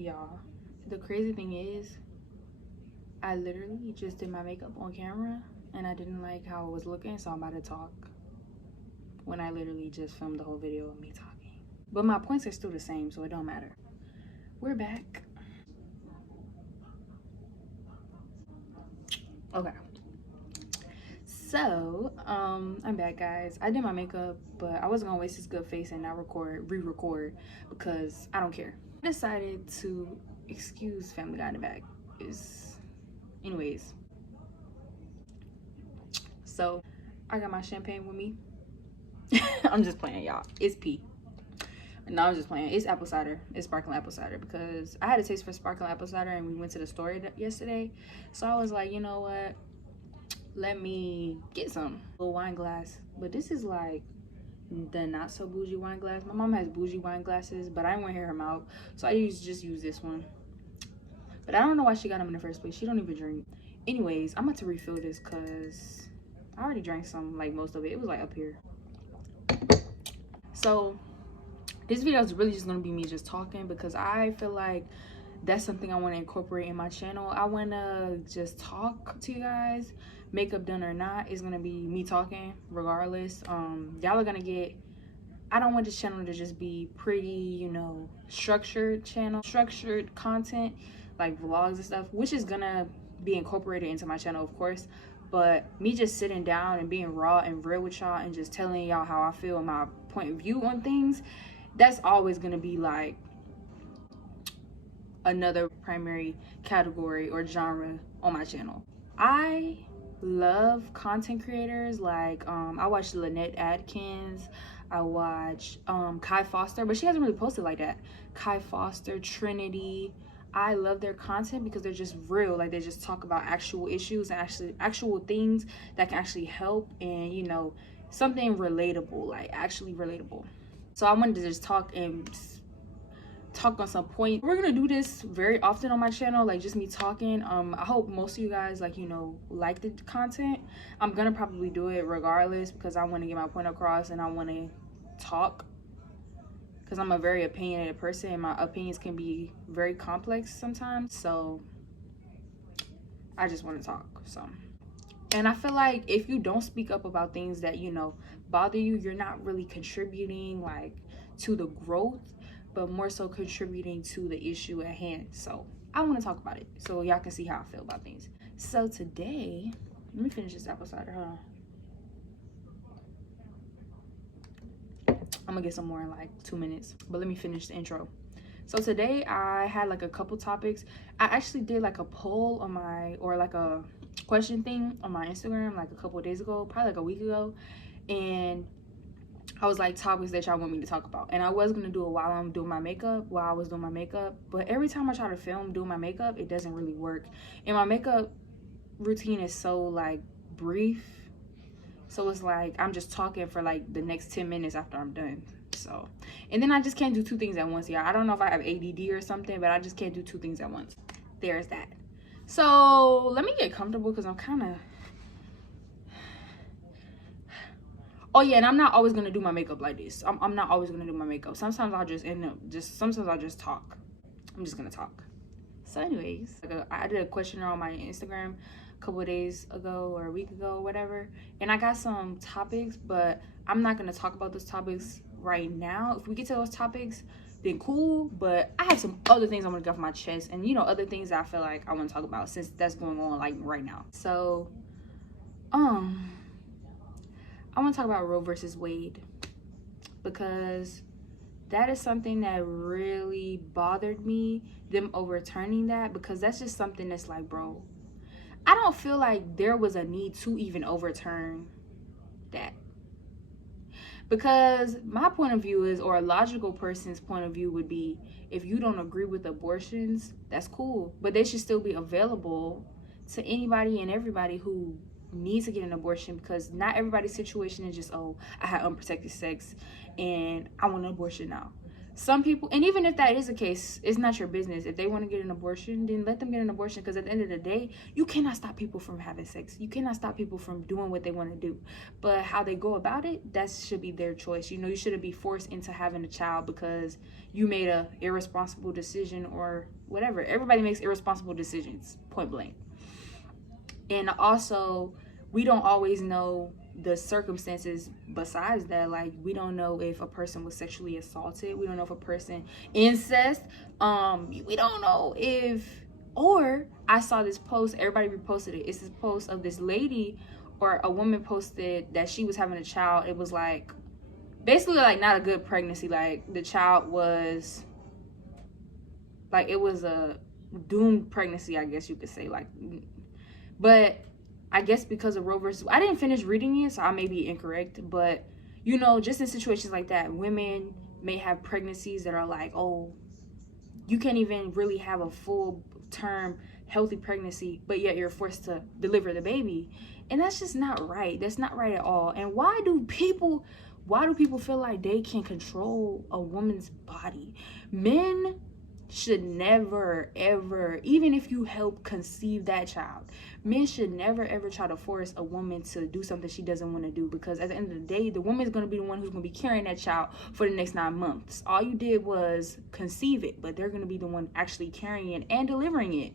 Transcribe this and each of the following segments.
Y'all, the crazy thing is, I literally just did my makeup on camera and I didn't like how it was looking, so I'm about to talk when I literally just filmed the whole video of me talking. But my points are still the same, so it don't matter. We're back. Okay. So, I'm back, guys. I did my makeup, but I wasn't gonna waste this good face and not re-record, because I don't care. I decided to excuse Family Guy in the back. Anyways. So, I got my champagne with me. I'm just playing, y'all. It's pee. No, I'm just playing. It's apple cider. It's sparkling apple cider, because I had a taste for sparkling apple cider and we went to the store yesterday. So I was like, you know what? Let me get some. A wine glass. But this is like the not so bougie wine glass. My mom has bougie wine glasses, but I didn't want to hear her mouth. So I just use this one. But I don't know why she got them in the first place. She don't even drink. Anyways, I'm about to refill this because I already drank some, like most of it. It was like up here. So this video is really just gonna be me just talking, because I feel like that's something I want to incorporate in my channel. I want to just talk to you guys, makeup done or not. It's gonna be me talking regardless. Y'all are gonna get, I don't want this channel to just be pretty, you know, structured content like vlogs and stuff, which is gonna be incorporated into my channel, of course. But me just sitting down and being raw and real with y'all and just telling y'all how I feel and my point of view on things, that's always gonna be like another primary category or genre on my channel. I love content creators like I watch Lynette Adkins, I watch Kai Foster, but she hasn't really posted like that. Kai Foster, Trinity. I love their content because they're just real. Like, they just talk about actual issues and actual things that can actually help, and you know, something relatable, like actually relatable. So I wanted to just talk on some point. We're gonna do this very often on my channel, like just me talking. I hope most of you guys, like, you know, like the content. I'm gonna probably do it regardless, because I want to get my point across and I want to talk, because I'm a very opinionated person and my opinions can be very complex sometimes. So I just want to talk. So, and I feel like if you don't speak up about things that, you know, bother you, you're not really contributing like to the growth, but more so contributing to the issue at hand. So I want to talk about it so y'all can see how I feel about things. So today, let me finish this apple cider, huh? I'm gonna get some more in like 2 minutes, but let me finish the intro. So today I had like a couple topics. I actually did like a poll on my, or like a question thing on my Instagram like a couple of days ago, probably like a week ago, and I was like, topics that y'all want me to talk about. And I was gonna do it while I was doing my makeup, but every time I try to film doing my makeup, it doesn't really work. And my makeup routine is so like brief, so it's like I'm just talking for like the next 10 minutes after I'm done. So, and then I just can't do two things at once, y'all. I don't know if I have ADD or something, but I just can't do two things at once. There's that. So let me get comfortable, because I'm kind of, oh yeah, and I'm not always gonna do my makeup like this. I'm not always gonna do my makeup. Sometimes I'll just sometimes I'll just talk. I'm just gonna talk. So anyways, I did a questionnaire on my Instagram a couple of days ago or a week ago or whatever, and I got some topics, but I'm not gonna talk about those topics right now. If we get to those topics, then cool, but I have some other things I'm gonna get off my chest, and you know, other things that I feel like I want to talk about since that's going on like right now. So I want to talk about Roe versus Wade, because that is something that really bothered me, them overturning that, because that's just something that's like, bro, I don't feel like there was a need to even overturn that. Because my point of view is, or a logical person's point of view would be, if you don't agree with abortions, that's cool, but they should still be available to anybody and everybody who needs to get an abortion, because not everybody's situation is just, oh, I had unprotected sex and I want an abortion now. some people, and even if that is the case, it's not your business. If they want to get an abortion, then let them get an abortion, because at the end of the day, you cannot stop people from having sex. You cannot stop people from doing what they want to do. But how they go about it, that should be their choice. You shouldn't be forced into having a child because you made a irresponsible decision or whatever. Everybody makes irresponsible decisions, point blank. And also, we don't always know the circumstances besides that. Like, we don't know if a person was sexually assaulted. We don't know if a person incest. We don't know if, or I saw this post, everybody reposted it. It's this post of this lady, or a woman posted that she was having a child. It was like, basically like not a good pregnancy. Like, the child was, like, it was a doomed pregnancy, I guess you could say. Like, but I guess because of Roe versus, I didn't finish reading it, so I may be incorrect, but just in situations like that, women may have pregnancies that are like, oh, you can't even really have a full term healthy pregnancy, but yet you're forced to deliver the baby. And that's just not right. That's not right at all. And why do people feel like they can control a woman's body? Men should never ever, even if you help conceive that child, men should never ever try to force a woman to do something she doesn't want to do, because at the end of the day, the woman is going to be the one who's going to be carrying that child for the next 9 months. All you did was conceive it, but they're going to be the one actually carrying it and delivering it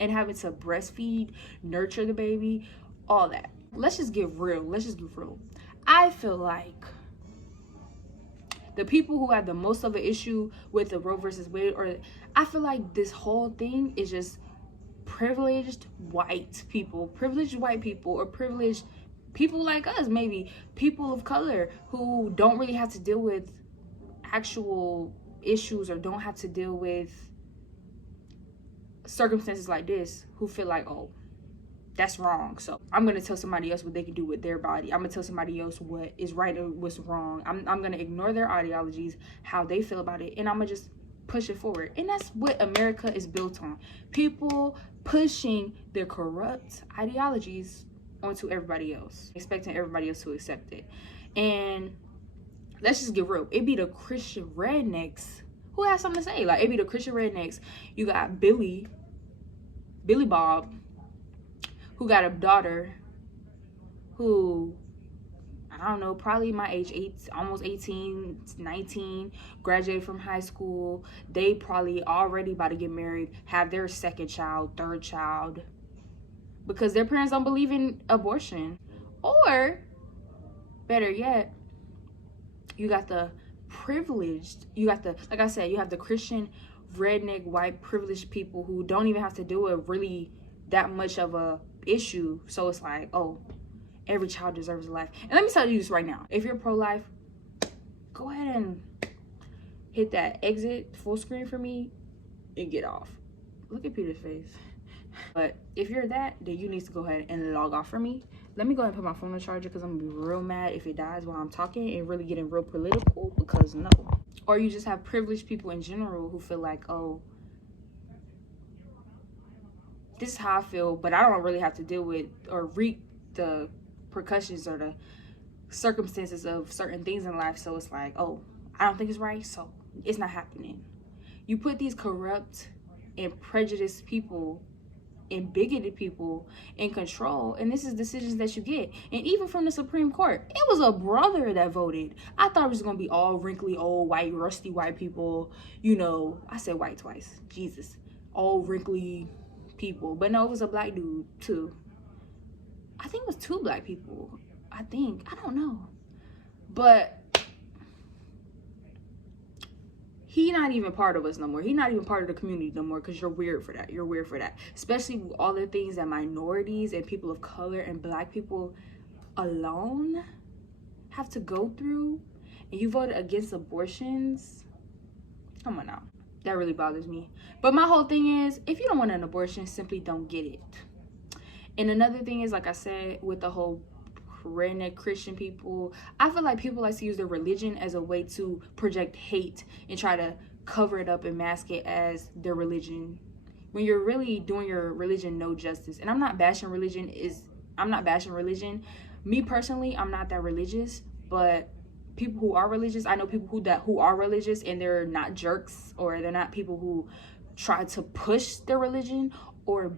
and having to breastfeed, nurture the baby, all that. Let's just get real. I feel like the people who have the most of an issue with the Roe versus Wade, or I feel like this whole thing is just privileged white people, or privileged people like us, maybe people of color who don't really have to deal with actual issues or don't have to deal with circumstances like this, who feel like, oh, that's wrong, so I'm gonna tell somebody else what they can do with their body. I'm gonna tell somebody else what is right and what's wrong. I'm gonna ignore their ideologies, how they feel about it, and I'm gonna just push it forward. And that's what America is built on. People pushing their corrupt ideologies onto everybody else, expecting everybody else to accept it. And let's just get real. It be the Christian rednecks who have something to say. Like, it be the Christian rednecks. You got Billy Bob, who got a daughter who, I don't know, probably my age, almost 18, 19, graduated from high school. They probably already about to get married, have their second child, third child, because their parents don't believe in abortion. Or, better yet, you got the privileged, like I said, you have the Christian, redneck, white, privileged people who don't even have to do it really that much of a issue. So it's like, oh, every child deserves a life. And let me tell you this right now, if you're pro-life, go ahead and hit that exit full screen for me and get off. Look at Peter's face. But if you're that, then you need to go ahead and log off for me. Let me go ahead and put my phone on charger, because I'm gonna be real mad if it dies while I'm talking and really getting real political, because no. Or you just have privileged people in general who feel like, oh, this is how I feel, but I don't really have to deal with or reap the repercussions or the circumstances of certain things in life. So it's like, oh, I don't think it's right, so it's not happening. You put these corrupt and prejudiced people and bigoted people in control, and this is decisions that you get. And even from the Supreme Court, it was a brother that voted. I thought it was gonna be all wrinkly, old, white, rusty white people. I said white twice, Jesus. All wrinkly people, but no, it was a black dude too. I think it was 2 black people. I don't know, but he not even part of us no more. He not even part of the community no more, because you're weird for that. Especially with all the things that minorities and people of color and black people alone have to go through, and you voted against abortions. Come on now. That really bothers me. But my whole thing is, if you don't want an abortion, simply don't get it. And another thing is, like I said, with the whole redneck Christian people, I feel like people like to use their religion as a way to project hate and try to cover it up and mask it as their religion, when you're really doing your religion no justice. And I'm not bashing religion. Me personally, I'm not that religious, but people who are religious. I know people who are religious and they're not jerks, or they're not people who try to push their religion, or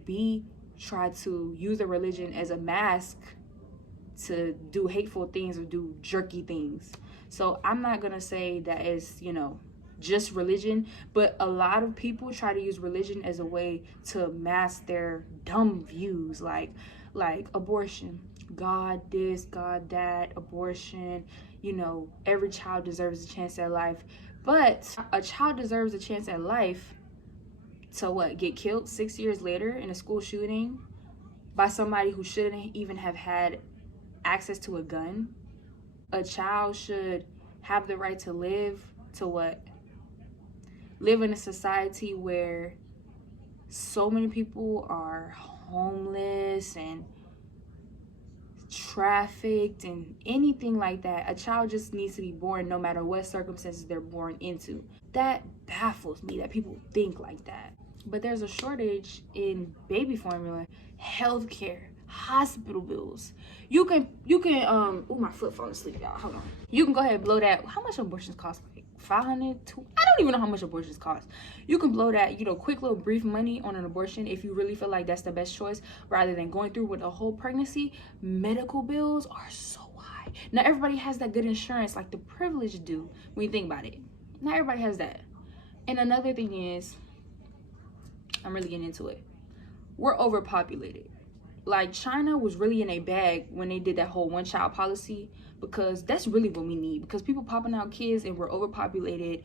try to use their religion as a mask to do hateful things or do jerky things. So I'm not gonna say that it's, just religion, but a lot of people try to use religion as a way to mask their dumb views, like abortion, God this, God that, abortion, every child deserves a chance at life. But a child deserves a chance at life to what? Get killed 6 years later in a school shooting by somebody who shouldn't even have had access to a gun. A child should have the right to live in a society where so many people are homeless and trafficked and anything like that. A child just needs to be born no matter what circumstances they're born into. That baffles me that people think like that. But there's a shortage in baby formula, healthcare, hospital bills. You can oh, my foot falling asleep, y'all. Hold on. You can go ahead and blow that. How much abortions cost? Like 500 to, I don't even know how much abortions cost. You can blow that, quick little brief money on an abortion if you really feel like that's the best choice, rather than going through with a whole pregnancy. Medical bills are so high. Now everybody has that good insurance like the privileged do when you think about it. Not everybody has that. And another thing is, I'm really getting into it, we're overpopulated. Like, China was really in a bag when they did that whole one-child policy, because that's really what we need, because people popping out kids and we're overpopulated.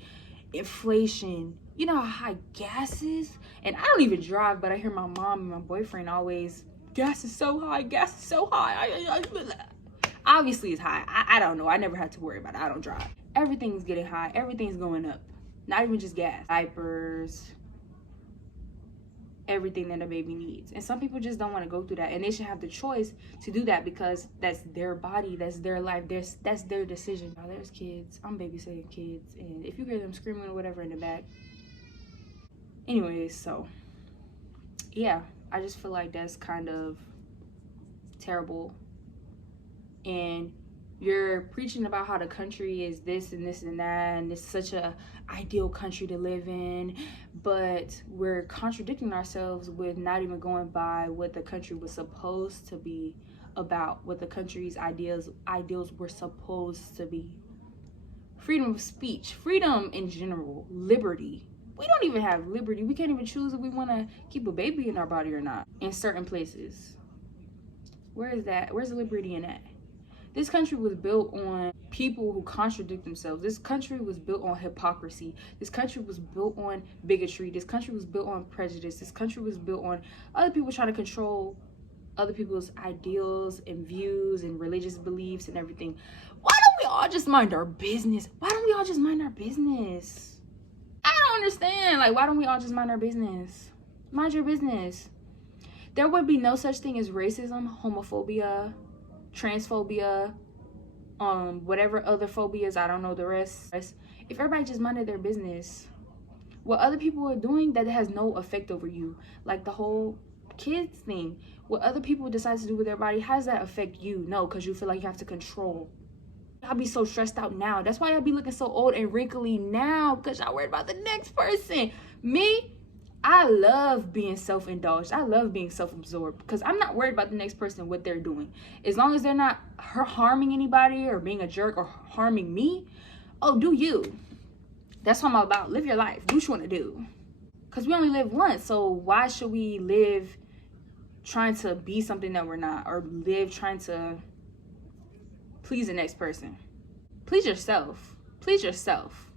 Inflation, you know how high gas is? And I don't even drive, but I hear my mom and my boyfriend always, gas is so high, gas is so high. Obviously it's high. I don't know, I never had to worry about it. I don't drive. Everything's getting high, everything's going up. Not even just gas, diapers, everything that a baby needs. And some people just don't want to go through that, and they should have the choice to do that, because that's their body, that's their life, that's their decision. Now, there's kids, I'm babysitting kids, and if you hear them screaming or whatever in the back, anyways, so yeah, I just feel like that's kind of terrible. And you're preaching about how the country is this and this and that, and it's such a ideal country to live in, but we're contradicting ourselves with not even going by what the country was supposed to be about, what the country's ideals were supposed to be. Freedom of speech, freedom in general, liberty. We don't even have liberty. We can't even choose if we want to keep a baby in our body or not in certain places. Where is that? Where's the liberty in that? This country was built on people who contradict themselves. This country was built on hypocrisy. This country was built on bigotry. This country was built on prejudice. This country was built on other people trying to control other people's ideals and views and religious beliefs and everything. Why don't we all just mind our business? Why don't we all just mind our business? I don't understand. Like, why don't we all just mind our business? Mind your business. There would be no such thing as racism, homophobia, transphobia, whatever other phobias, I don't know the rest. If everybody just minded their business, what other people are doing that has no effect over you, like the whole kids thing, what other people decide to do with their body, how does that affect you? No, because you feel like you have to control. Y'all be so stressed out now. That's why y'all be looking so old and wrinkly now, because y'all worried about the next person. Me, I love being self-indulged. I love being self-absorbed, because I'm not worried about the next person, what they're doing. As long as they're not harming anybody or being a jerk or harming me, oh, do you. That's what I'm all about. Live your life. Do what you want to do. Because we only live once, so why should we live trying to be something that we're not, or live trying to please the next person? Please yourself. Please yourself.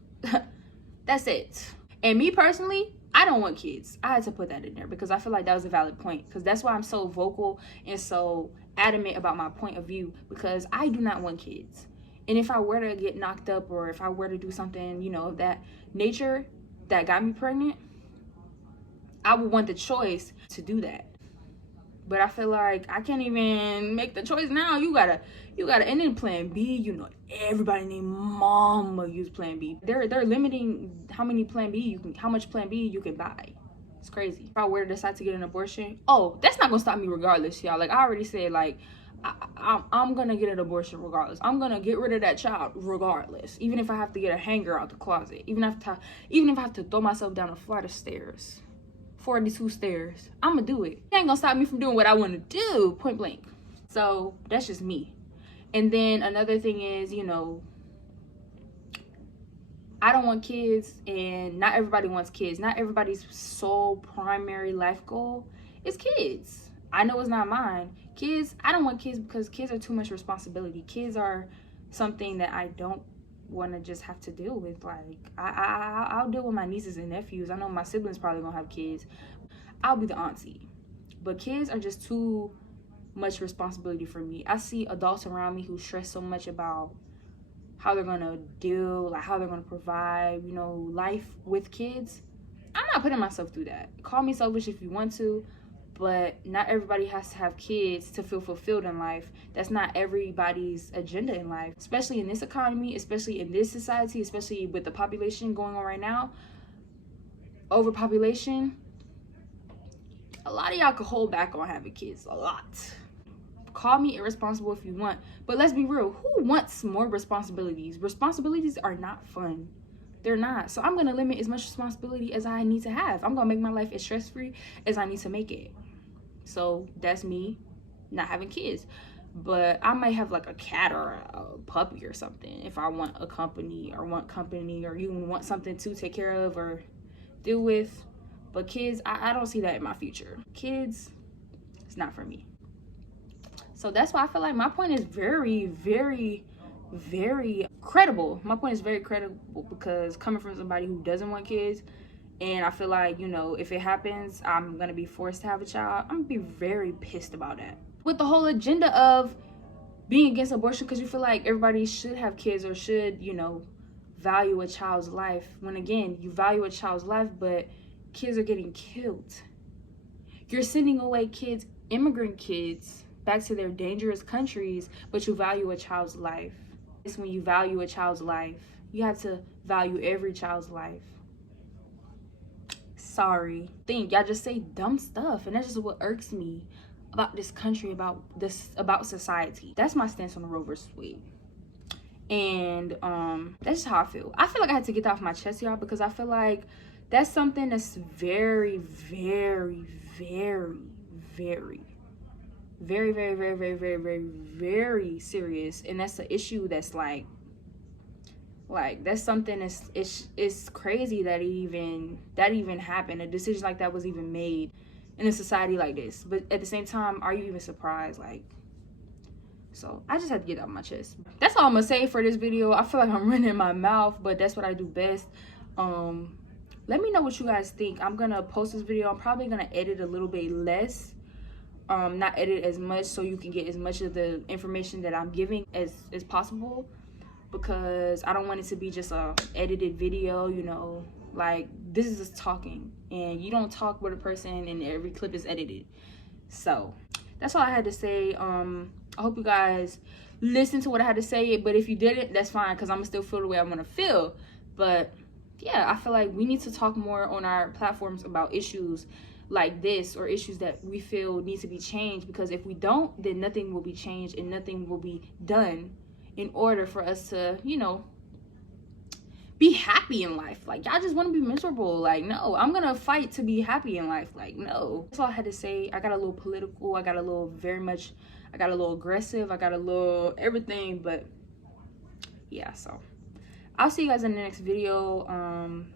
That's it. And me personally, I don't want kids. I had to put that in there because I feel like that was a valid point, because that's why I'm so vocal and so adamant about my point of view, because I do not want kids. And if I were to get knocked up, or if I were to do something, of that nature that got me pregnant, I would want the choice to do that. But I feel like I can't even make the choice now. You gotta, and then plan B, everybody named Mama use plan B. They're limiting how much plan B you can buy. It's crazy. If I were to decide to get an abortion, oh, that's not gonna stop me regardless, y'all. Like I already said, like I'm gonna get an abortion regardless. I'm gonna get rid of that child regardless, even if I have to get a hanger out the closet, even if I have to throw myself down a flight of stairs, 42 stairs. I'm gonna do it. It ain't gonna stop me from doing what I want to do, point blank. So that's just me. And then another thing is, you know, I don't want kids, and not everybody wants kids. Not everybody's sole primary life goal is kids. I know it's not mine. Kids, I don't want kids because kids are too much responsibility. Kids are something that I don't want to just have to deal with. Like, I'll deal with my nieces and nephews. I know my siblings probably gonna have kids. I'll be the auntie. But kids are just too much responsibility for me. I see adults around me who stress so much about how they're gonna deal, like how they're gonna provide, you know, life with kids. I'm not putting myself through that. Call me selfish if you want to, but not everybody has to have kids to feel fulfilled in life. That's not everybody's agenda in life, especially in this economy, especially in this society, especially with the population going on right now, overpopulation. A lot of y'all could hold back on having kids, a lot. Call me irresponsible if you want, but let's be real, who wants more responsibilities? Responsibilities are not fun. They're not. So I'm going to limit as much responsibility as I need to have. I'm going to make my life as stress-free as I need to make it. So that's me not having kids. But I might have like a cat or a puppy or something if I want a company or even want something to take care of or deal with. But kids, I don't see that in my future. Kids, it's not for me. So that's why I feel like my point is very, very, very credible. My point is very credible because coming from somebody who doesn't want kids, and I feel like, you know, if it happens, I'm going to be forced to have a child, I'm going to be very pissed about that. With the whole agenda of being against abortion because you feel like everybody should have kids or should, you know, value a child's life. When again, you value a child's life, but kids are getting killed. You're sending away kids, immigrant kids, back to their dangerous countries, but you value a child's life. It's when you value a child's life. You have to value every child's life. Sorry. Y'all just say dumb stuff, and that's just what irks me about this country, about society. That's my stance on the Roe versus Wade. And that's just how I feel. I feel like I had to get that off my chest, y'all, because I feel like that's something that's very, very, very, very, very, very, very, very, very, very, very serious. And that's the issue that's like that's something it's crazy that even happened. A decision like that was even made in a society like this. But at the same time, are you even surprised? Like, so I just had to get it out of my chest. That's all I'm gonna say for this video. I feel like I'm running my mouth, but that's what I do best. Let me know what you guys think. I'm gonna post this video. I'm probably gonna edit a little bit less, not edit as much, so you can get as much of the information that I'm giving as possible, because I don't want it to be just a edited video, you know. Like, this is just talking, and you don't talk with a person and every clip is edited. So that's all I had to say. I hope you guys listened to what I had to say, but if you didn't, that's fine, because I'm gonna still feel the way I'm gonna feel. But yeah, I feel like we need to talk more on our platforms about issues like this, or issues that we feel need to be changed, because if we don't, then nothing will be changed and nothing will be done in order for us to, you know, be happy in life. Like, y'all just want to be miserable. Like, no, I'm gonna fight to be happy in life. Like, no. That's all I had to say. I got a little political, I got a little aggressive, I got a little everything, but yeah. So I'll see you guys in the next video.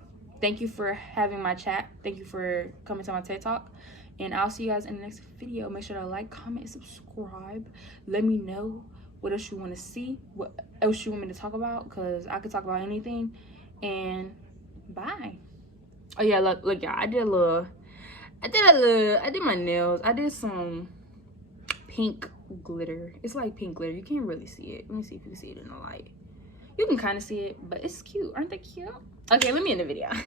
Thank you for having my chat. Thank you for coming to my TED Talk. And I'll see you guys in the next video. Make sure to like, comment, and subscribe. Let me know what else you want to see, what else you want me to talk about, because I could talk about anything. And bye. Oh yeah, look y'all, I did my nails. I did some pink glitter. It's like pink glitter. You can't really see it. Let me see if you can see it in the light. You can kind of see it, but it's cute. Aren't they cute? Okay, let me end the video.